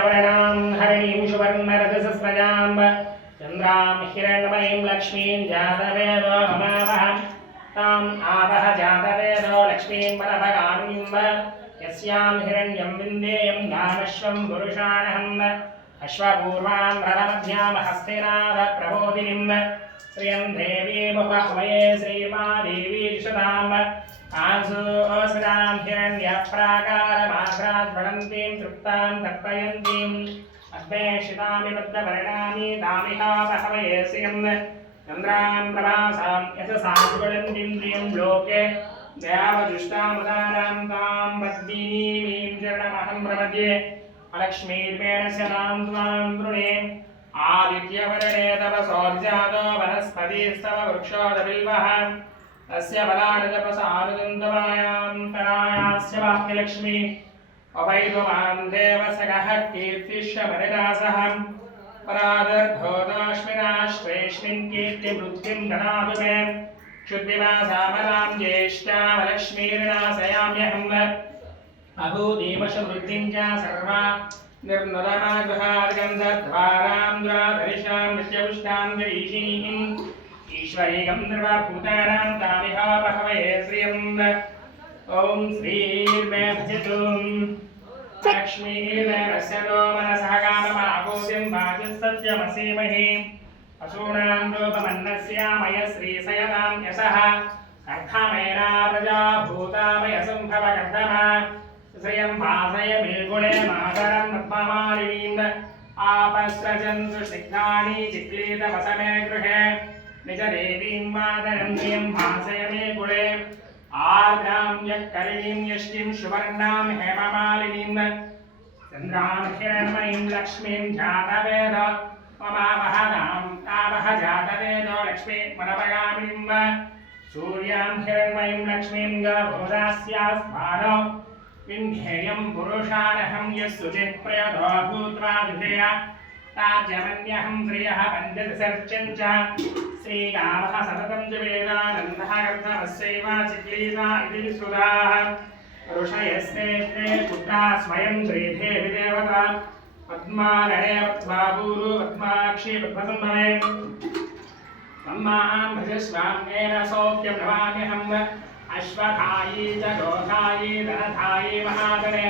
हरिणीं सुवर्णरजसस्रजां चन्द्रां हिरण्मयीं लक्ष्मीं जातवेदो नमावहं ताम् आवह जातवेदो लक्ष्मीं परभगामिं यस्यां हिरण्यं विन्देयं दानश्वं पुरुषाणहम् अश्वपूर्वां रथमध्यां हस्तिनाद प्रबोधिनीं श्रियं देवी मुखमये श्रीमादेवी शताम् आंसुस्रां हिरण्यप्राकारमाघ्राज्वलन्तीं तृप्तां तर्पयन्तीम् अग्नेशितामि पद्मवर्णामि दामिहा बहवये श्रियं चन्द्रां प्रभासां यशसां ज्वलन्तीं श्रियं लोके देवदुष्टामुदानां तां पद्मिनीं चरणमहं प्रपद्ये अलक्ष्मीर्मेणस्य नाम त्वां वृणे आदित्यवर्णे तपसोऽर्जातो वनस्पतिस्तव वृक्षोदबिल्वः तस्य बलार्जपसानुदन्तमायां तरायास्य वाक्यलक्ष्मी अवैधमां देवसगः कीर्तिश्वमनिरासः परादर्भोदाश्विनाश्वेष्मिन् कीर्तिवृद्धिं ददातु मे क्षुद्धिमासामलां ज्येष्ठावलक्ष्मीर्नाशयाम्यहम् अभूदीमशवृद्धिं च सर्वा निर्मलमागृहार्गन्धद्वारां द्वादर्शां नित्यपुष्टां गिरीशीः ईश्वरीकं निर्वाभूतानां तामिहा बहवये श्रियं ॐ श्रीर्मे भजतु लक्ष्मीर्नश्यतो मनसः काममाभूतिं वाचस्तत्यमसीमहि असूनां रूपमन्नस्यामय श्रीसयतां यशः अर्थमेना प्रजा भूतामयसम्भवकर्दमा श्रियं भासय बिल्गुणे मातरं पद्ममालिनीम् आपस्रजन्तु स्निग्धानि चिक्लीतवसमे गृहे निजदेवीं मातरं श्रियं भासय मे गुणे आर्द्रां यक्करीं यष्टिं सुवर्णां हेममालिनीं चन्द्रां हिरण्मयीं लक्ष्मीं जातवेद ममावहनां तावह जातवेदो लक्ष्मीं मनपगामिनीं सूर्यां हिरण्मयीं लक्ष्मीं गभोदास्यास्मानो विन्ध्येयं पुरुषानहं यस्सुचिः प्रयतो भूत्वा दुषया ताज्यमन्यहं श्रियः पञ्चविसर्जं च श्रीरामः सततं च वेदानन्दः गर्धवस्यैव चिक्लीता इति सुधाः ऋषयस्ते ते पुत्राः स्वयं श्रीदेवी देवता पद्मानने पद्माभूरु पद्माक्षी पद्मसम्भवे तम्मां भजस्वाम्येन सौख्यं नमाम्यहम् अश्वथायी च दोधायी धनधायी महाधने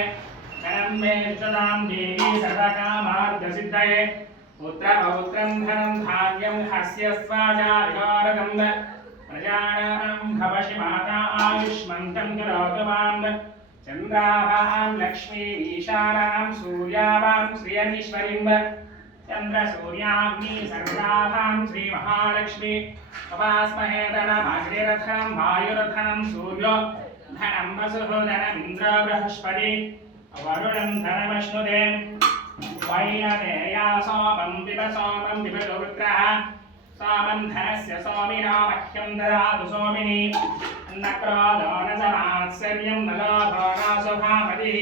धनं मे सदां देवी सर्वकामार्थसिद्धये पुत्रपौत्रं धनं धान्यं हस्यस्वाचारिकारकं प्रजानां भवशि माता आयुष्मन्तं करोतु मां चन्द्राभां लक्ष्मीमीशानां सूर्याभां श्रियमीश्वरीं चन्द्रसूर्याग्नि सर्वाभां श्रीमहालक्ष्मी उपास्महे धनमग्निरथनं वायुरथनं सूर्यो धनं वसुः धनमिन्द्रो बृहस्पति वरुणं धनमश्नुते वैनतेया सोमं पिब रुद्रः सोमं धनस्य सोमिनो मह्यं ददातु सोमिनी नक्रोधो न च मात्सर्यं न लोभो न शुभामतिः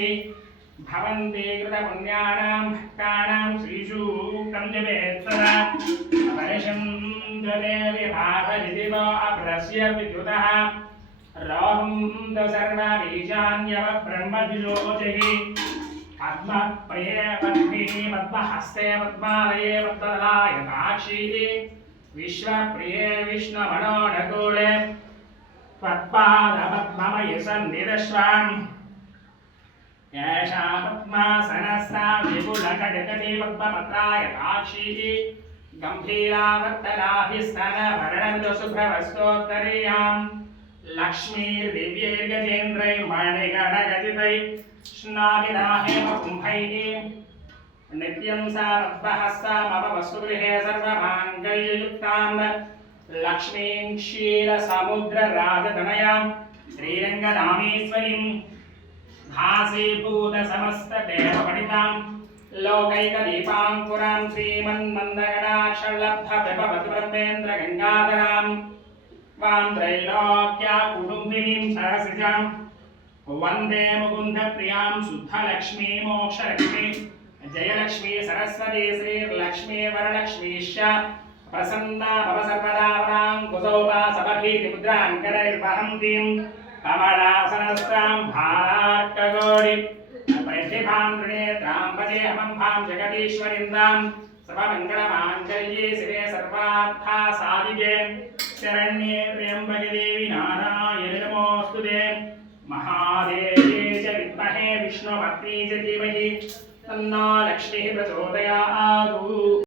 भवन्ति कृतपुण्यानां भक्तानां श्रीसूक्तं जपेत् सदा अपरिशं देवी भावरिदिवो अभ्रस्य विद्युतः रोहं द सर्वबीजान्यव ब्रह्मद्विजोतिः पद्मप्रिये पद्मी पद्महस्ते पद्मालये पद्मदलायताक्षी विश्वप्रिये विष्णुमनोनकूले त्वत्पादपद्ममयि सन्निधश्वाम् एषा पद्मासनस्था विपुलकटकटी पद्मपत्रायताक्षी गम्भीरावर्तनाभिस्तनभरणविदुशुभ्रवस्तोत्तरीयाम् लक्ष्मीर्दिव्यैर्गजेन्द्रैर्मणिगणगजितैः स्नाभिदाहेमकुम्भैः नित्यं सा पद्महस्तामपवस्तुगृहे सर्वमाङ्गल्ययुक्तां लक्ष्मीं क्षीरसमुद्रराजतनयां श्रीरङ्गनामीश्वरीं भासीभूतसमस्तदेवपणितां लोकैकदीपाङ्कुरां श्रीमन्मन्दगणाक्षरलब्धविभवद्ब्रह्मेन्द्रगङ्गाधरां वां त्रैलोक्या कुटुम्बिनीं सहस्रजां वन्दे मुकुन्दप्रियां शुद्धलक्ष्मी मोक्षलक्ष्मी जयलक्ष्मी सरस्वती श्रीर्लक्ष्मी वरलक्ष्मीश्च प्रसन्ना भव सर्वदा वरां कुसौपासभीतिमुद्रां करैर्वहन्तीं कमलासनस्तां भाराट्टगोरि प्रतिभां त्रिनेत्रां भजे अमम्भां जगदीश्वरिन्दां सर्वमङ्गलमाङ्गल्ये शिवे सर्वार्थसाधिके शरण्ये त्र्यम्बके देवी नारायणे नमोऽस्तुते महादेव्ये च विद्महे विष्णुपत्नी च धीमहि तन्नो लक्ष्मीः प्रचोदयात्।